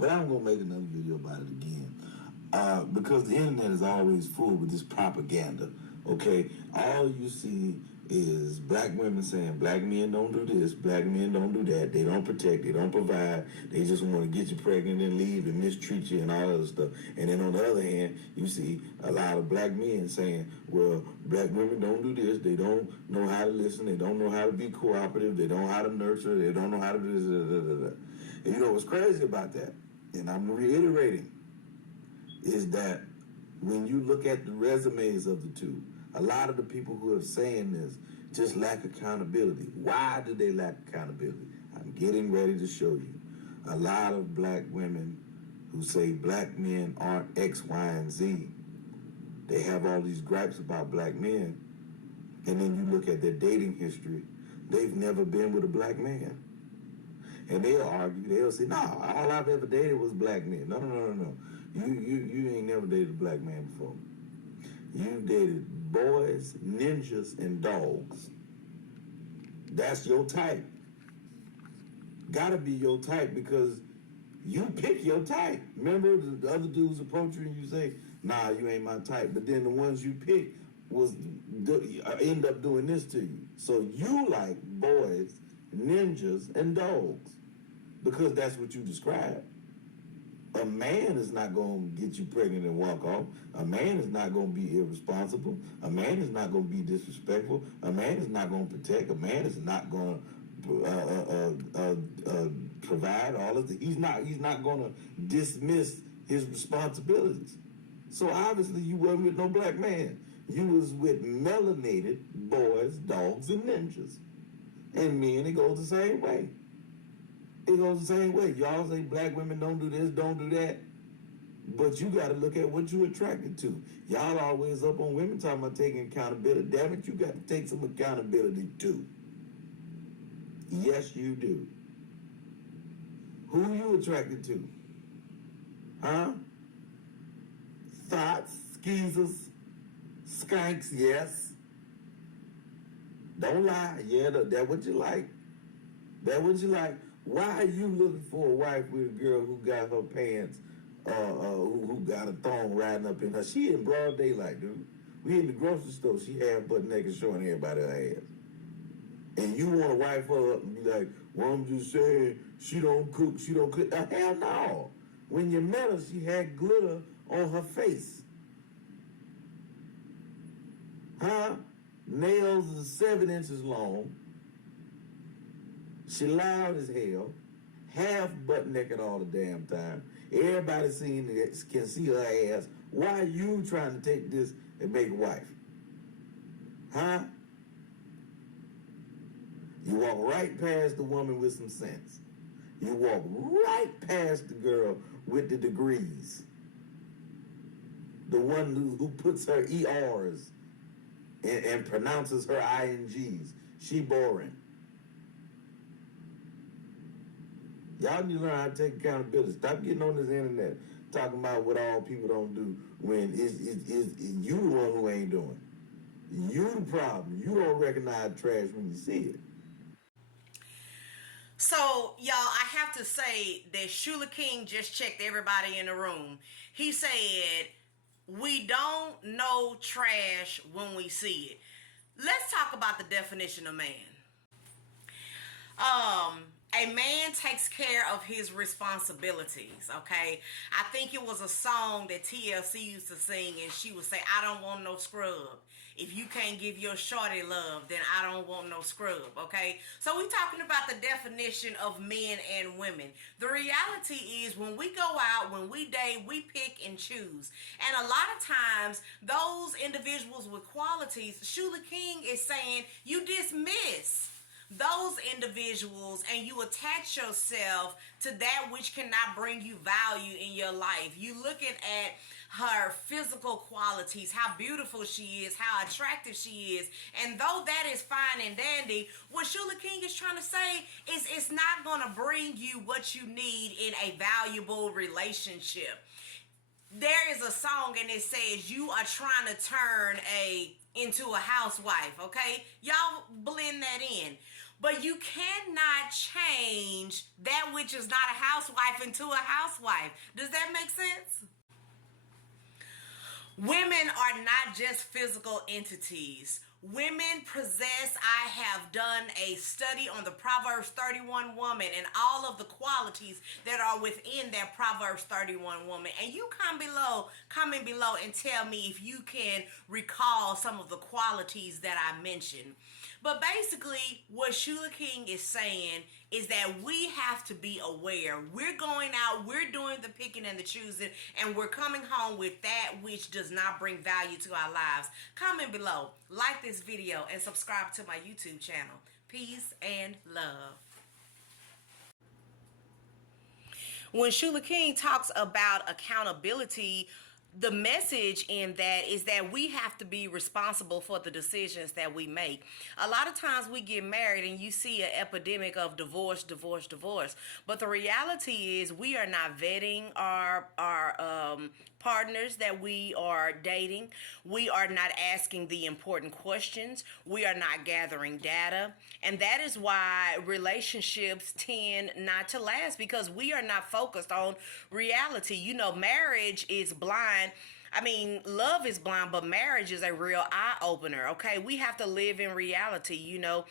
but I'm going to make another video about it again. Because the internet is always full with this propaganda, okay? All you see is black women saying black men don't do this, black men don't do that, they don't protect, they don't provide, they just want to get you pregnant and leave and mistreat you and all other stuff. And then on the other hand, you see a lot of black men saying, well, black women don't do this, they don't know how to listen, they don't know how to be cooperative, they don't know how to nurture, they don't know how to do this, And you know what's crazy about that? And I'm reiterating, is that when you look at the resumes of the two, a lot of the people who are saying this just lack accountability. Why do they lack accountability? I'm getting ready to show you. A lot of black women who say black men aren't X, Y, and Z, they have all these gripes about black men, and then you look at their dating history, they've never been with a black man. And they'll argue, they'll say, no, all I've ever dated was black men. No. You ain't never dated a black man before. You dated boys, ninjas, and dogs. That's your type. Gotta be your type because you pick your type. Remember the other dudes approach you and you say, nah, you ain't my type. But then the ones you pick end up doing this to you. So you like boys, ninjas, and dogs because that's what you describe. A man is not going to get you pregnant and walk off. A man is not going to be irresponsible. A man is not going to be disrespectful. A man is not going to protect. A man is not going to provide all of the. He's not going to dismiss his responsibilities. So obviously you wasn't with no black man. You was with melanated boys, dogs, and ninjas. And men, it goes the same way. It goes the same way. Y'all say black women don't do this, don't do that. But you got to look at what you're attracted to. Y'all always up on women talking about taking accountability. Damn it, you got to take some accountability too. Yes, you do. Who you attracted to? Huh? Thoughts, skeezers, skanks, yes. Don't lie. Yeah, that's what you like. That's what you like. Why are you looking for a wife with a girl who got her pants, who got a thong riding up in her? She in broad daylight, dude. We in the grocery store. She half butt naked showing everybody her ass. And you want to wife her up and be like, well, I'm just saying, she don't cook. Hell no. When you met her, she had glitter on her face. Huh? Nails are 7 inches long. She loud as hell, half butt naked all the damn time. Everybody can see her ass. Why are you trying to take this and make a wife? Huh? You walk right past the woman with some sense. You walk right past the girl with the degrees. The one who puts her ERs and pronounces her INGs. She boring. Y'all need to learn how to take accountability. Stop getting on this internet talking about what all people don't do when it's you the one who ain't doing. You the problem. You don't recognize trash when you see it. So, y'all, I have to say that Shuler King just checked everybody in the room. He said, we don't know trash when we see it. Let's talk about the definition of man. A man takes care of his responsibilities, okay? I think it was a song that TLC used to sing, and she would say, I don't want no scrub. If you can't give your shorty love, then I don't want no scrub, okay? So we're talking about the definition of men and women. The reality is when we go out, when we date, we pick and choose. And a lot of times, those individuals with qualities, Shuler King is saying, you dismiss those individuals and you attach yourself to that which cannot bring you value in your life. You looking at her physical qualities, how beautiful she is, how attractive she is, and though that is fine and dandy, what Shuler King is trying to say is it's not going to bring you what you need in a valuable relationship. There is a song and it says you are trying to turn into a housewife, okay? Y'all blend that in. But you cannot change that which is not a housewife into a housewife. Does that make sense? Women are not just physical entities. Women possess, I have done a study on the Proverbs 31 woman and all of the qualities that are within that Proverbs 31 woman. And you comment below and tell me if you can recall some of the qualities that I mentioned. But basically, what Shuler King is saying is that we have to be aware. We're going out, we're doing the picking and the choosing, and we're coming home with that which does not bring value to our lives. Comment below, like this video, and subscribe to my YouTube channel. Peace and love. When Shuler King talks about accountability, the message in that is that we have to be responsible for the decisions that we make. A lot of times we get married and you see an epidemic of divorce. But the reality is we are not vetting our partners that we are dating. We are not asking the important questions. We are not gathering data. And that is why relationships tend not to last, because we are not focused on reality. You know, marriage is blind. I mean, love is blind, but marriage is a real eye-opener, okay? We have to live in reality, you know.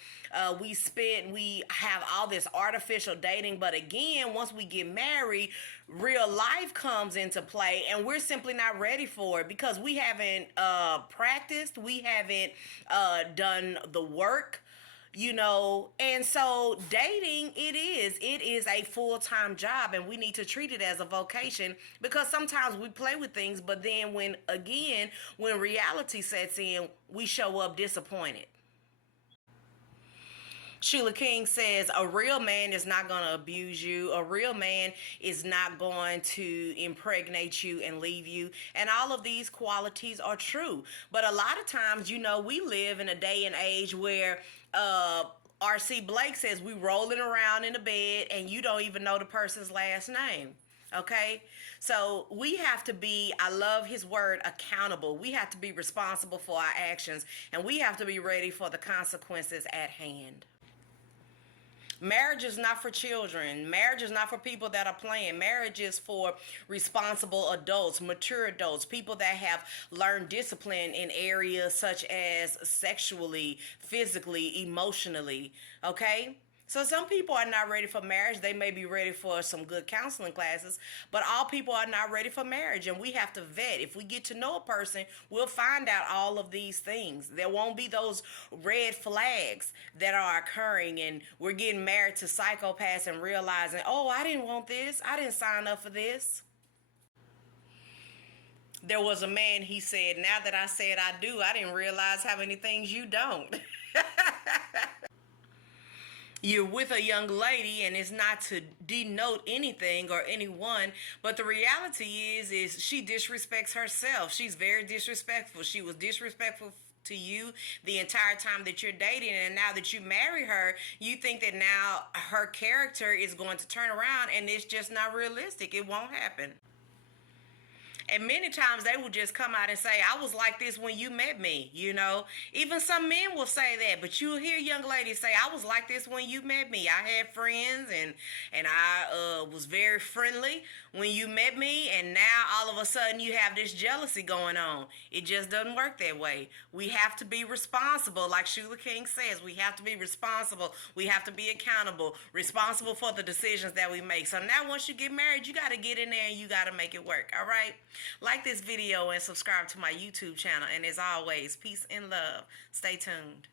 We have all this artificial dating, but again, once we get married, real life comes into play, and we're simply not ready for it because we haven't practiced, we haven't done the work. You know, and so dating, it is a full-time job, and we need to treat it as a vocation, because sometimes we play with things, but then when reality sets in, we show up disappointed. Shuler King says a real man is not going to abuse you. A real man is not going to impregnate you and leave you. And all of these qualities are true. But a lot of times, you know, we live in a day and age where R.C. Blake says we rolling around in the bed and you don't even know the person's last name. Okay, so we have to be, I love his word, accountable. We have to be responsible for our actions, and we have to be ready for the consequences at hand. Marriage is not for children. Marriage is not for people that are playing. Marriage is for responsible adults, mature adults, people that have learned discipline in areas such as sexually, physically, emotionally, okay? So some people are not ready for marriage. They may be ready for some good counseling classes, but all people are not ready for marriage, and we have to vet. If we get to know a person, we'll find out all of these things. There won't be those red flags that are occurring, and we're getting married to psychopaths and realizing, oh, I didn't want this. I didn't sign up for this. There was a man, he said, now that I said I do, I didn't realize how many things you don't. You're with a young lady, and it's not to denote anything or anyone, but the reality is she disrespects herself. She's very disrespectful. She was disrespectful to you the entire time that you're dating, and now that you marry her, you think that now her character is going to turn around, and it's just not realistic. It won't happen. And many times they will just come out and say, I was like this when you met me, you know. Even some men will say that, but you'll hear young ladies say, I was like this when you met me. I had friends, and I was very friendly when you met me, and now all of a sudden you have this jealousy going on. It just doesn't work that way. We have to be responsible, like Shuler King says. We have to be responsible. We have to be accountable, responsible for the decisions that we make. So now once you get married, you got to get in there and you got to make it work, all right? Like this video and subscribe to my YouTube channel. And as always, peace and love. Stay tuned.